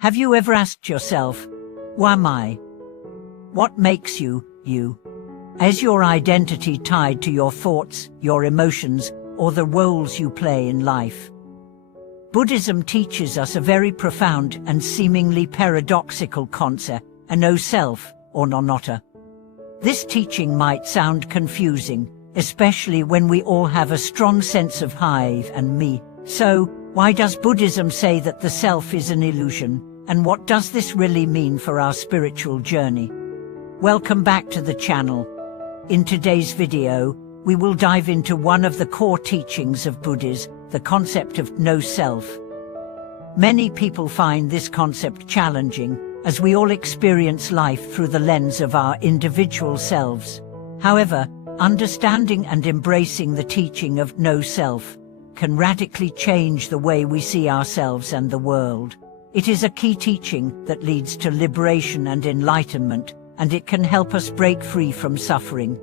Have you ever asked yourself, who am I? What makes you, you? Is your identity tied to your thoughts, your emotions, or the roles you play in life? Buddhism teaches us a very profound and seemingly paradoxical concept, a no-self, or nonotta. This teaching might sound confusing, especially when we all have a strong sense of I and me. So, why does Buddhism say that the self is an illusion, and what does this really mean for our spiritual journey? Welcome back to the channel. In today's video, we will dive into one of the core teachings of Buddhism, the concept of no-self. Many people find this concept challenging, as we all experience life through the lens of our individual selves. However, understanding and embracing the teaching of no-self can radically change the way we see ourselves and the world. It is a key teaching that leads to liberation and enlightenment, and it can help us break free from suffering.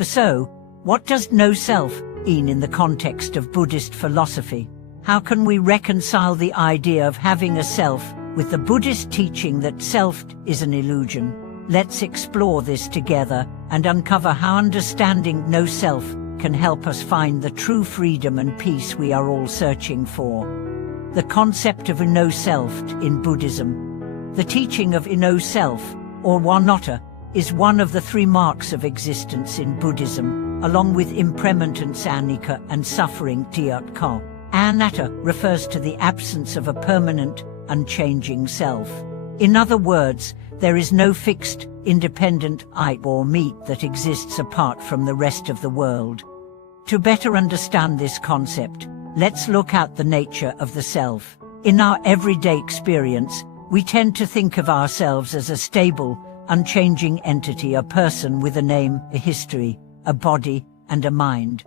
So, what does no-self mean in the context of Buddhist philosophy? How can we reconcile the idea of having a self with the Buddhist teaching that self is an illusion? Let's explore this together and uncover how understanding no-self can help us find the true freedom and peace we are all searching for. The concept of a no-self in Buddhism. The teaching of no-self, or nonotta, is one of the three marks of existence in Buddhism, along with impermanence anicca and suffering dukkha. Anatta refers to the absence of a permanent, unchanging self. In other words, there is no fixed, independent I or me that exists apart from the rest of the world. To better understand this concept, let's look at the nature of the self. In our everyday experience, we tend to think of ourselves as a stable, unchanging entity, a person with a name, a history, a body, and a mind.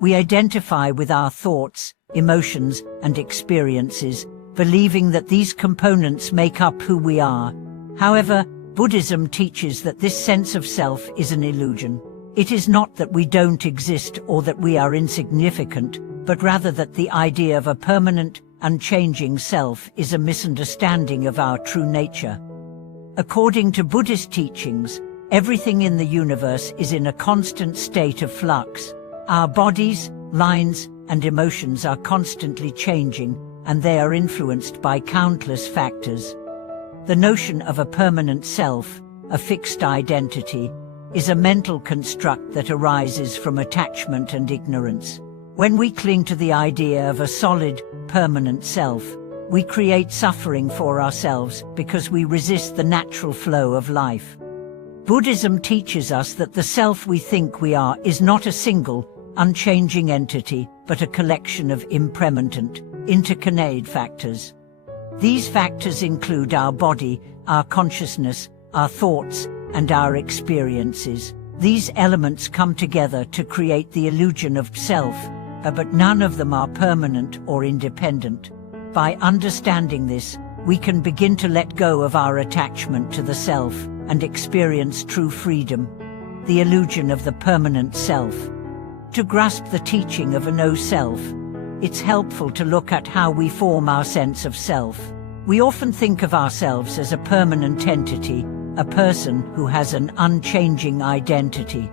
We identify with our thoughts, emotions, and experiences, believing that these components make up who we are. However, Buddhism teaches that this sense of self is an illusion. It is not that we don't exist or that we are insignificant, but rather that the idea of a permanent, unchanging self is a misunderstanding of our true nature. According to Buddhist teachings, everything in the universe is in a constant state of flux. Our bodies, minds, and emotions are constantly changing, and they are influenced by countless factors. The notion of a permanent self, a fixed identity, is a mental construct that arises from attachment and ignorance. When we cling to the idea of a solid, permanent self, we create suffering for ourselves because we resist the natural flow of life. Buddhism teaches us that the self we think we are is not a single, unchanging entity, but a collection of impermanent, interconnected factors. These factors include our body, our consciousness, our thoughts, and our experiences. These elements come together to create the illusion of self, but none of them are permanent or independent. By understanding this, we can begin to let go of our attachment to the self and experience true freedom, the illusion of the permanent self. To grasp the teaching of a no-self, it's helpful to look at how we form our sense of self. We often think of ourselves as a permanent entity, a person who has an unchanging identity.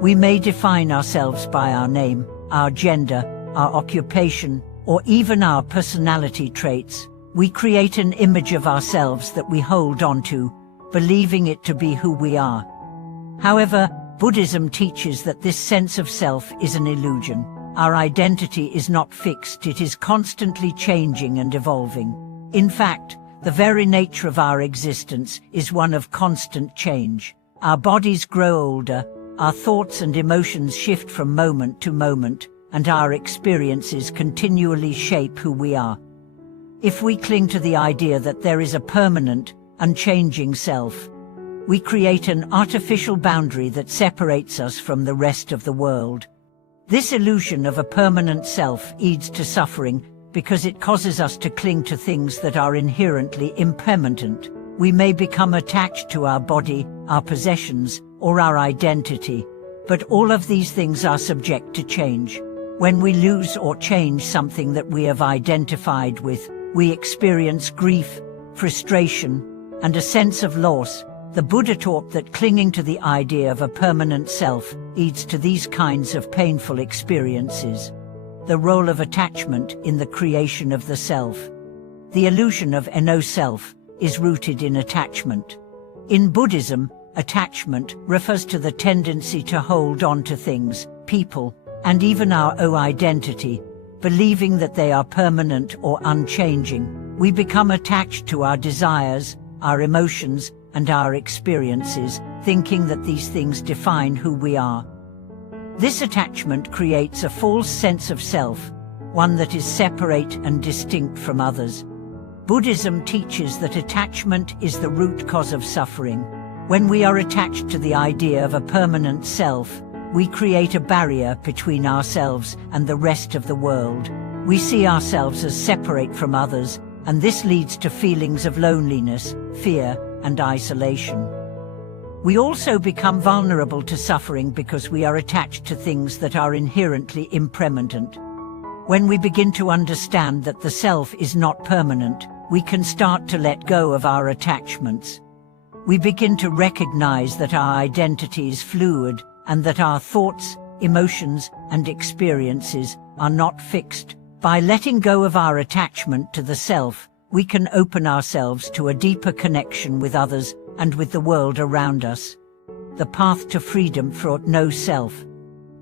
We may define ourselves by our name, our gender, our occupation, or even our personality traits. We create an image of ourselves that we hold on to, believing it to be who we are. However, Buddhism teaches that this sense of self is an illusion. Our identity is not fixed, it is constantly changing and evolving. In fact, the very nature of our existence is one of constant change. Our bodies grow older, our thoughts and emotions shift from moment to moment, and our experiences continually shape who we are. If we cling to the idea that there is a permanent, unchanging self, we create an artificial boundary that separates us from the rest of the world. This illusion of a permanent self leads to suffering because it causes us to cling to things that are inherently impermanent. We may become attached to our body, our possessions, or our identity, but all of these things are subject to change. When we lose or change something that we have identified with, we experience grief, frustration, and a sense of loss, the Buddha taught that clinging to the idea of a permanent self leads to these kinds of painful experiences. The role of attachment in the creation of the self. The illusion of a no-self is rooted in attachment. In Buddhism, attachment refers to the tendency to hold on to things, people, and even our own identity, believing that they are permanent or unchanging. We become attached to our desires, our emotions, and our experiences, thinking that these things define who we are. This attachment creates a false sense of self, one that is separate and distinct from others. Buddhism teaches that attachment is the root cause of suffering. When we are attached to the idea of a permanent self, we create a barrier between ourselves and the rest of the world. We see ourselves as separate from others, and this leads to feelings of loneliness, fear, and isolation. We also become vulnerable to suffering because we are attached to things that are inherently impermanent. When we begin to understand that the self is not permanent, we can start to let go of our attachments. We begin to recognize that our identity is fluid and that our thoughts, emotions, and experiences are not fixed. By letting go of our attachment to the self, we can open ourselves to a deeper connection with others and with the world around us. The path to freedom for no self.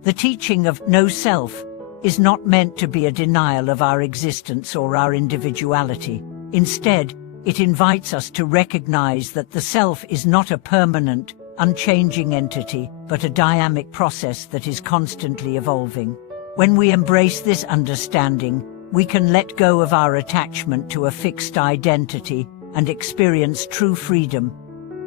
The teaching of no self is not meant to be a denial of our existence or our individuality. Instead, it invites us to recognize that the self is not a permanent, unchanging entity, but a dynamic process that is constantly evolving. When we embrace this understanding, we can let go of our attachment to a fixed identity and experience true freedom.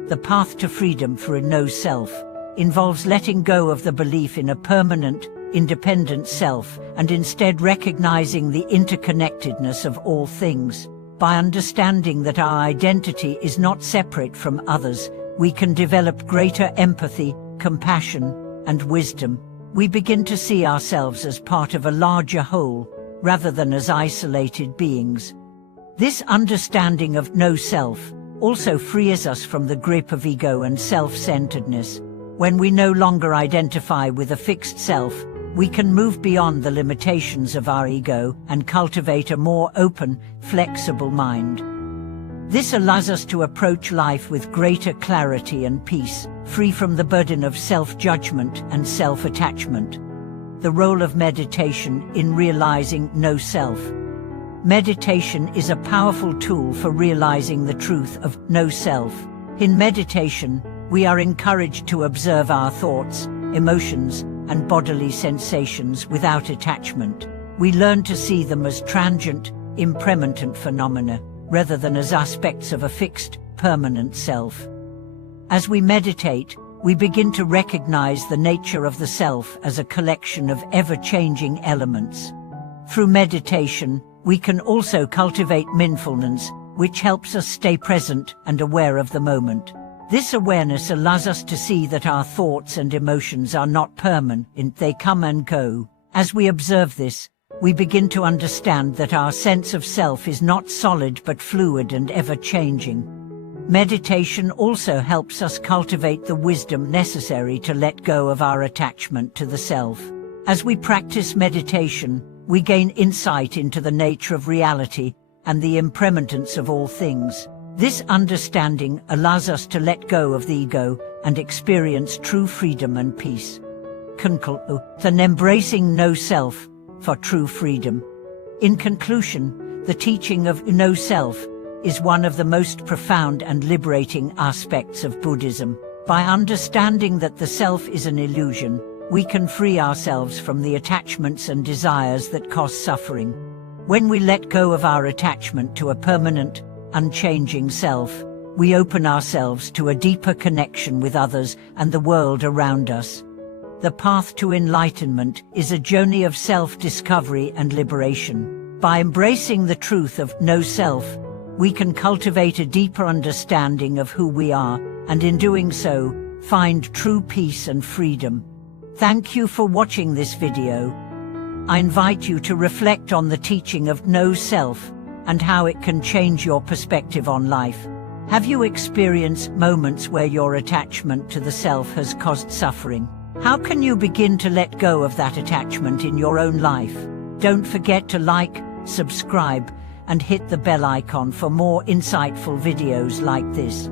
The path to freedom for a no-self involves letting go of the belief in a permanent, independent self and instead recognizing the interconnectedness of all things. By understanding that our identity is not separate from others, we can develop greater empathy, compassion, and wisdom. We begin to see ourselves as part of a larger whole, rather than as isolated beings. This understanding of no-self also frees us from the grip of ego and self-centeredness. When we no longer identify with a fixed self, we can move beyond the limitations of our ego and cultivate a more open, flexible mind. This allows us to approach life with greater clarity and peace, free from the burden of self-judgment and self-attachment. The role of meditation in realizing no self. Meditation is a powerful tool for realizing the truth of no self. In meditation, we are encouraged to observe our thoughts, emotions, and bodily sensations without attachment. We learn to see them as transient, impermanent phenomena, rather than as aspects of a fixed, permanent self. As we meditate, we begin to recognize the nature of the self as a collection of ever-changing elements. Through meditation, we can also cultivate mindfulness, which helps us stay present and aware of the moment. This awareness allows us to see that our thoughts and emotions are not permanent, they come and go. As we observe this, we begin to understand that our sense of self is not solid but fluid and ever-changing. Meditation also helps us cultivate the wisdom necessary to let go of our attachment to the self. As we practice meditation, we gain insight into the nature of reality and the impermanence of all things. This understanding allows us to let go of the ego and experience true freedom and peace. Conclusion: embracing no self for true freedom. In conclusion, the teaching of no self is one of the most profound and liberating aspects of Buddhism. By understanding that the self is an illusion, we can free ourselves from the attachments and desires that cause suffering. When we let go of our attachment to a permanent, unchanging self, we open ourselves to a deeper connection with others and the world around us. The path to enlightenment is a journey of self-discovery and liberation. By embracing the truth of no self, we can cultivate a deeper understanding of who we are, and in doing so, find true peace and freedom. Thank you for watching this video. I invite you to reflect on the teaching of no self and how it can change your perspective on life. Have you experienced moments where your attachment to the self has caused suffering? How can you begin to let go of that attachment in your own life? Don't forget to like, subscribe, and hit the bell icon for more insightful videos like this.